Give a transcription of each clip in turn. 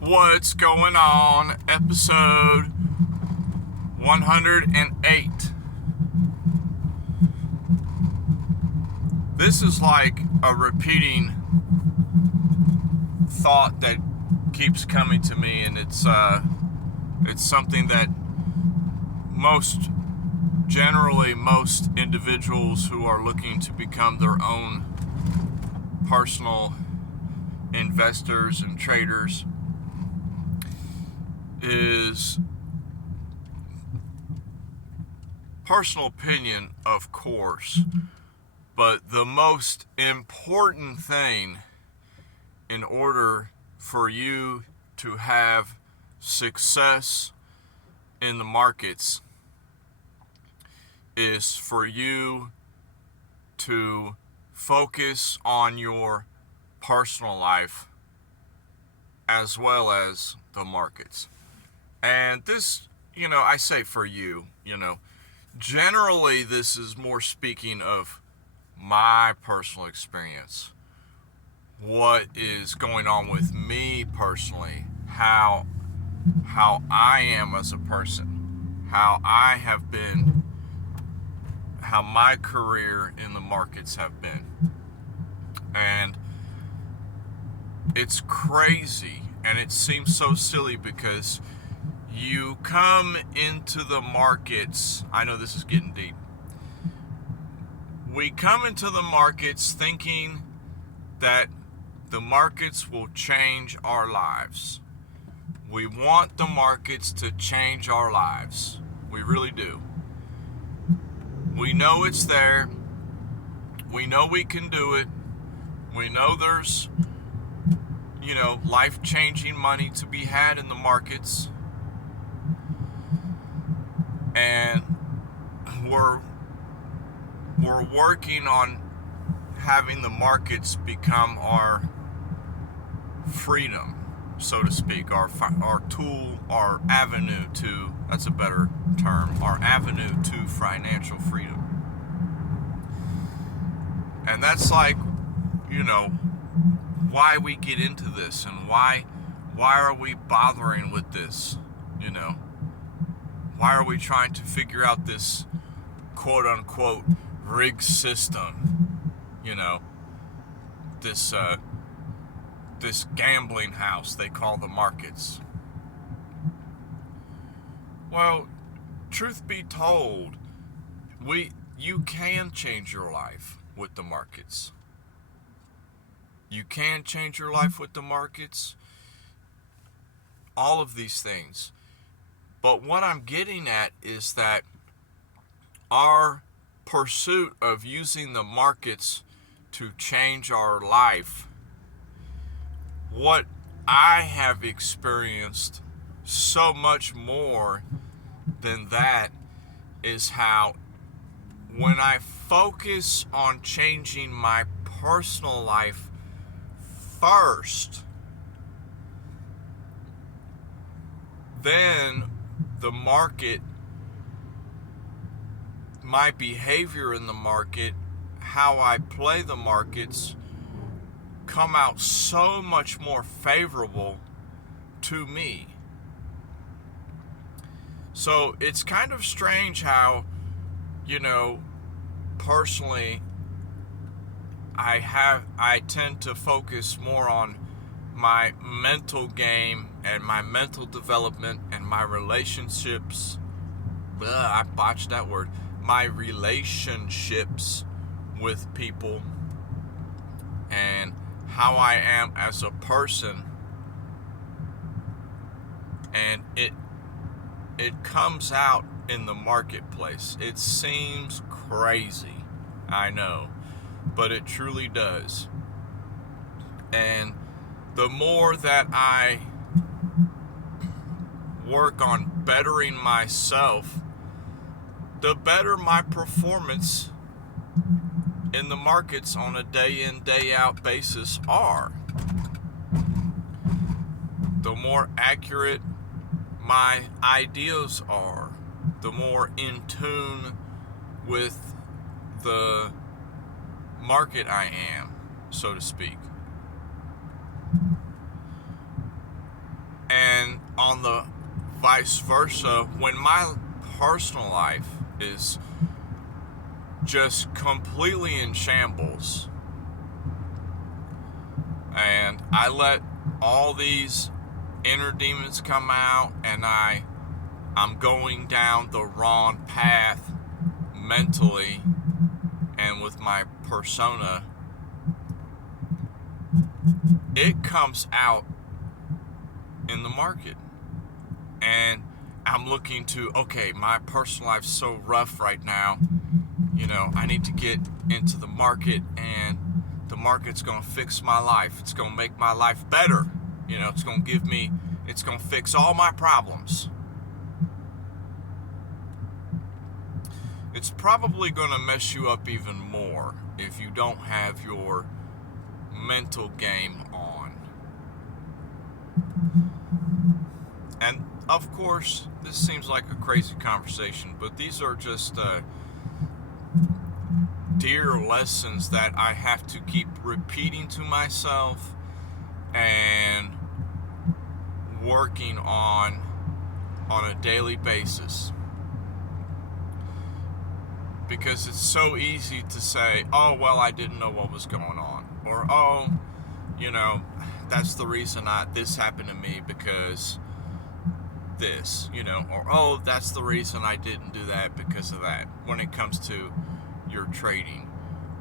What's going on? Episode 108. This is like a repeating thought that keeps coming to me, and it's something that most individuals who are looking to become their own personal investors and traders is personal opinion, of course, but the most important thing in order for you to have success in the markets is for you to focus on your personal life as well as the markets. And this, I say for you, generally this is more speaking of my personal experience. What is going on with me personally, how I am as a person, how I have been, how my career in the markets have been. And it's crazy, and it seems so silly because you come into the markets, I know this is getting deep. We come into the markets thinking that the markets will change our lives. We want the markets to change our lives. We really do. We know it's there. We know we can do it. We know there's, life-changing money to be had in the markets. And we're working on having the markets become our freedom, so to speak, our tool, our avenue to, that's a better term, our avenue to financial freedom. And that's like, why we get into this, and why are we bothering with this, Why are we trying to figure out this quote-unquote rigged system, this gambling house they call the markets? Well, truth be told, you can change your life with the markets. You can change your life with the markets. All of these things. But what I'm getting at is that our pursuit of using the markets to change our life, what I have experienced so much more than that is how when I focus on changing my personal life first, then the market, my behavior in the market, how I play the markets, come out so much more favorable to me. So it's kind of strange how, personally, I tend to focus more on my mental game and my mental development and my relationships. I botched that word. My relationships with people and how I am as a person. And it comes out in the marketplace. It seems crazy, I know, but it truly does. And the more that I work on bettering myself, the better my performance in the markets on a day in, day out basis are. The more accurate my ideas are, the more in tune with the market I am, so to speak. on the vice versa, when my personal life is just completely in shambles and I let all these inner demons come out and I'm going down the wrong path mentally and with my persona, it comes out in the market. And I'm looking to, okay, my personal life's so rough right now, I need to get into the market, and the market's going to fix my life. It's going to make my life better. It's going to fix all my problems. It's probably going to mess you up even more if you don't have your mental game on. And of course, this seems like a crazy conversation, but these are just dear lessons that I have to keep repeating to myself and working on a daily basis. Because it's so easy to say, oh, well, I didn't know what was going on. Or, oh, that's the reason this happened to me because this, or, oh, that's the reason I didn't do that because of that, when it comes to your trading.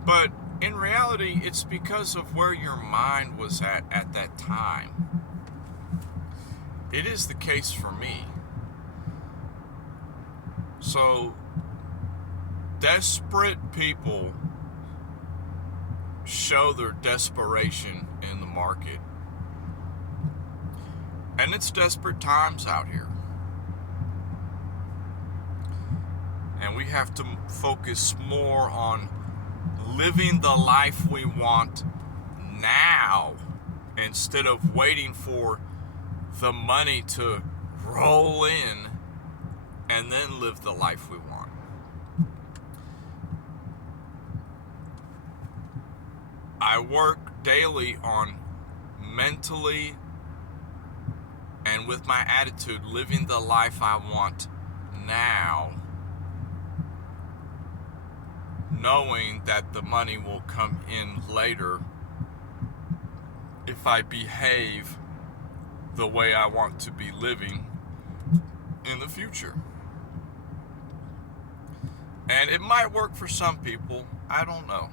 But in reality, it's because of where your mind was at that time. It is the case for me. So, desperate people show their desperation in the market. And it's desperate times out here. And we have to focus more on living the life we want now instead of waiting for the money to roll in and then live the life we want. I work daily on mentally and with my attitude living the life I want now, knowing that the money will come in later if I behave the way I want to be living in the future. And it might work for some people, I don't know.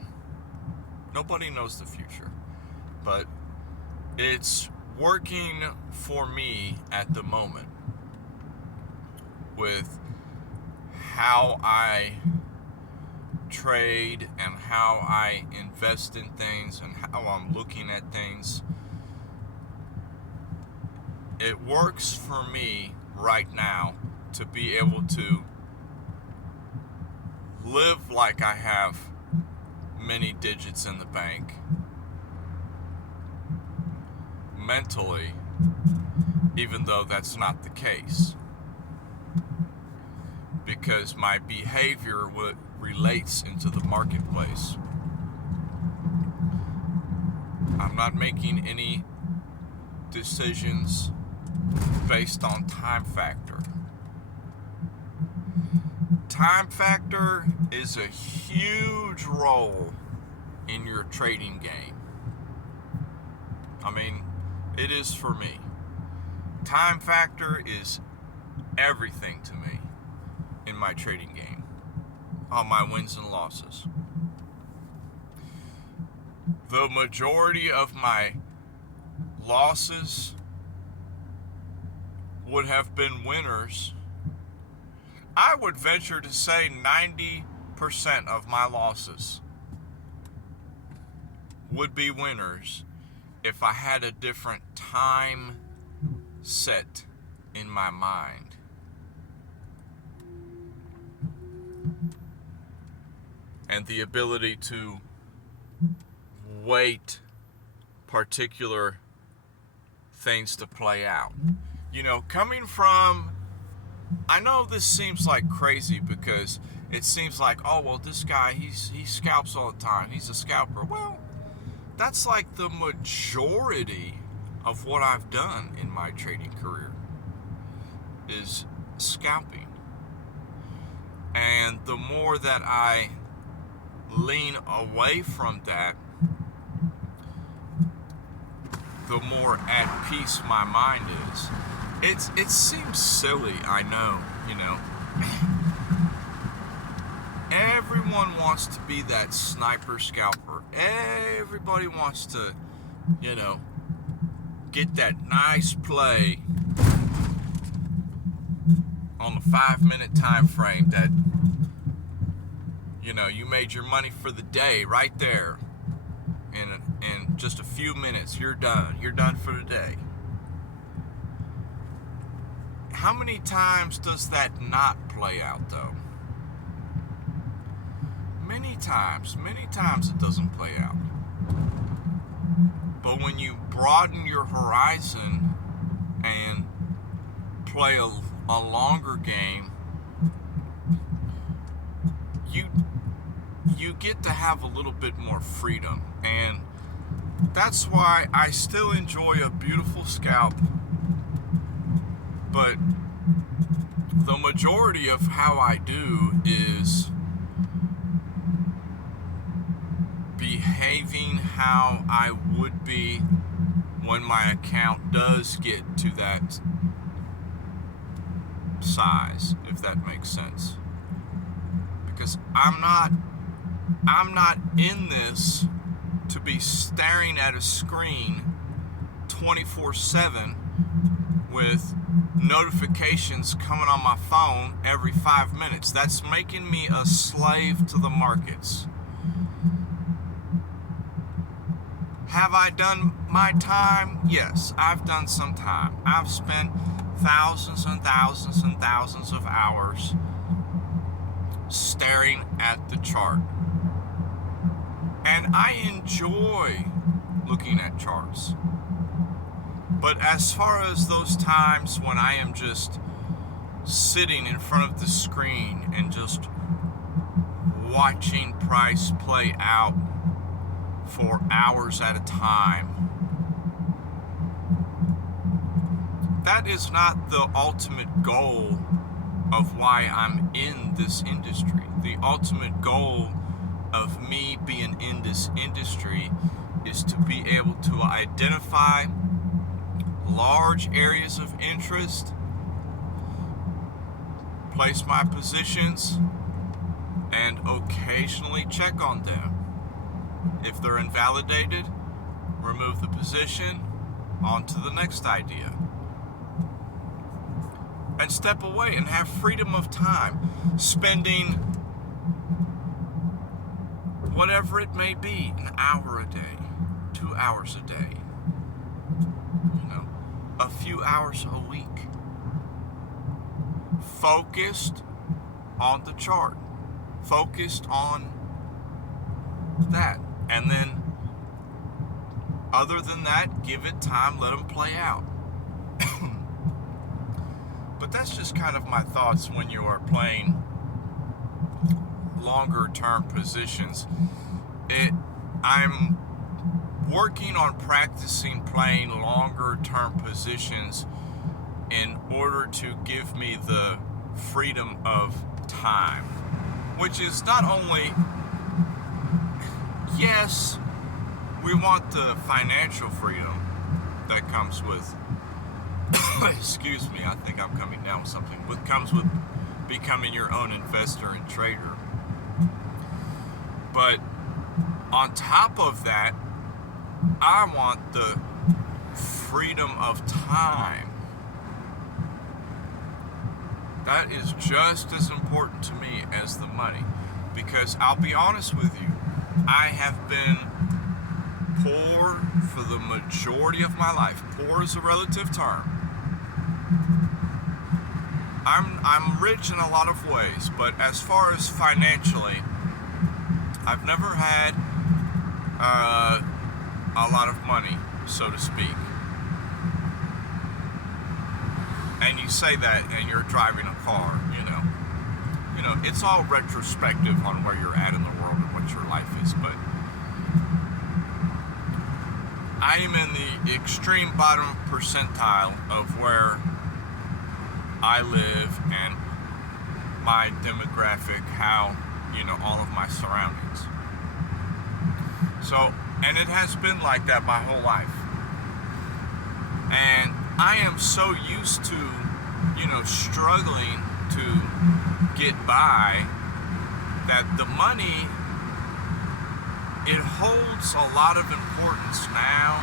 Nobody knows the future, but it's working for me at the moment with how I trade and how I invest in things and how I'm looking at things. It works for me right now to be able to live like I have many digits in the bank mentally, even though that's not the case, because my behavior relates into the marketplace. I'm not making any decisions based on time factor. Time factor is a huge role in your trading game. I mean, it is for me. Time factor is everything to me in my trading game, on my wins and losses. The majority of my losses would have been winners. I would venture to say 90% of my losses would be winners if I had a different time set in my mind. And the ability to wait particular things to play out. Coming from, I know this seems like crazy because it seems like, oh, well, this guy, he scalps all the time. He's a scalper. Well, that's like the majority of what I've done in my trading career. is scalping. And the more that I lean away from that, the more at peace my mind is. It seems silly, I know, Everyone wants to be that sniper scalper. Everybody wants to, get that nice play on the 5-minute time frame that, you made your money for the day right there. In just a few minutes, you're done. You're done for the day. How many times does that not play out, though? Many times it doesn't play out. But when you broaden your horizon and play a longer game, you get to have a little bit more freedom. And that's why I still enjoy a beautiful scalp. But the majority of how I do is behaving how I would be when my account does get to that size, if that makes sense. Because I'm not in this to be staring at a screen 24/7 with notifications coming on my phone every 5 minutes. That's making me a slave to the markets. Have I done my time? Yes, I've done some time. I've spent thousands and thousands and thousands of hours staring at the chart. And I enjoy looking at charts. But as far as those times when I am just sitting in front of the screen and just watching price play out for hours at a time, that is not the ultimate goal of why I'm in this industry. The ultimate goal of me being in this industry is to be able to identify large areas of interest, place my positions, and occasionally check on them. If they're invalidated, remove the position, on to the next idea. And step away and have freedom of time, spending whatever it may be, an hour a day, 2 hours a day, a few hours a week, focused on the chart, focused on that. And then, other than that, give it time, let them play out. But that's just kind of my thoughts when you are playing longer term positions. I'm working on practicing playing longer term positions in order to give me the freedom of time, which is not only, yes, we want the financial freedom that comes with excuse me, I think I'm coming down with something, comes with becoming your own investor and trader. But on top of that, I want the freedom of time. That is just as important to me as the money. Because I'll be honest with you, I have been poor for the majority of my life. Poor is a relative term. I'm rich in a lot of ways, but as far as financially, I've never had a lot of money, so to speak. And you say that and you're driving a car, it's all retrospective on where you're at in the world and what your life is, but I am in the extreme bottom percentile of where I live and my demographic, how, all of my surroundings. So, and it has been like that my whole life. And I am so used to, struggling to get by that the money, it holds a lot of importance now,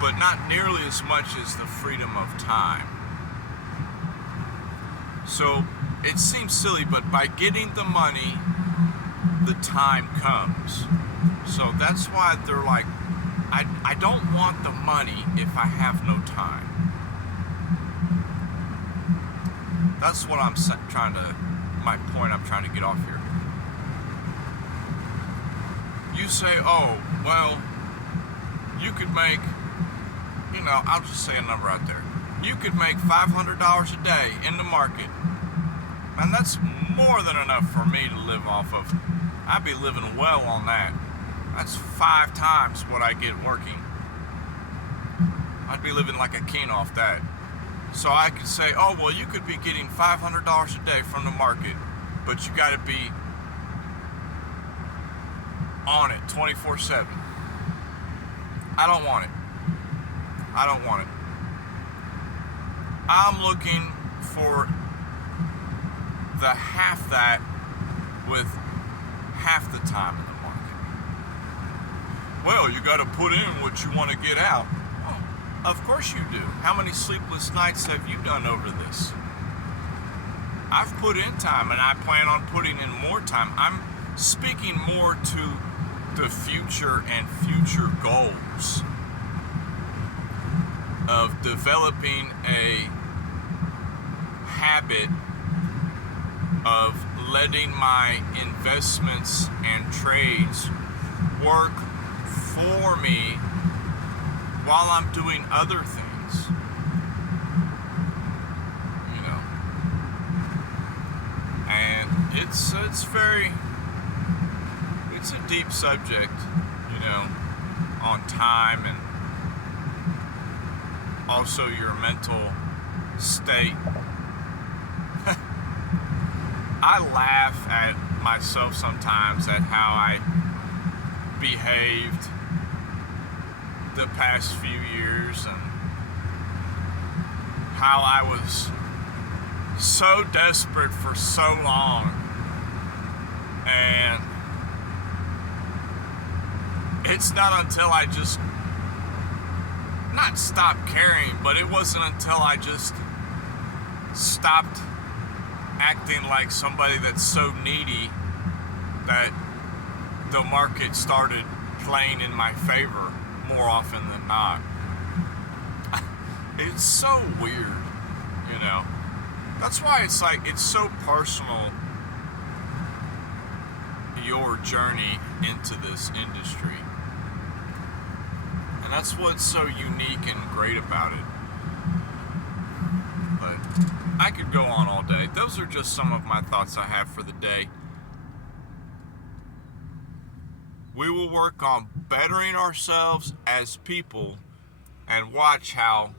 but not nearly as much as the freedom of time. So it seems silly, but by getting the money, the time comes. So that's why they're like, I don't want the money if I have no time. That's what I'm my point I'm trying to get off here. You say, oh, well, you could make, I'll just say a number out there. You could make $500 a day in the market. And that's more than enough for me to live off of. I'd be living well on that. That's 5 times what I get working. I'd be living like a king off that. So I could say, oh, well, you could be getting $500 a day from the market, but you got to be on it 24/7. I don't want it. I don't want it. I'm looking for the half that with half the time in the market. Well, you got to put in what you want to get out. Well, of course you do. How many sleepless nights have you done over this? I've put in time, and I plan on putting in more time. I'm speaking more to the future and future goals of developing a habit of letting my investments and trades work for me while I'm doing other things. And it's a deep subject, on time and also your mental state. I laugh at myself sometimes at how I behaved the past few years and how I was so desperate for so long, and it's not until I just not stopped caring, but it wasn't until I just stopped acting like somebody that's so needy that the market started playing in my favor more often than not. It's so weird, That's why it's so personal, your journey into this industry. And that's what's so unique and great about it. But I could go on all day. Those are just some of my thoughts I have for the day. We will work on bettering ourselves as people and watch how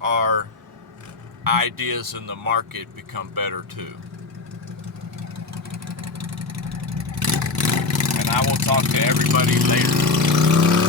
our ideas in the market become better too. And I will talk to everybody later.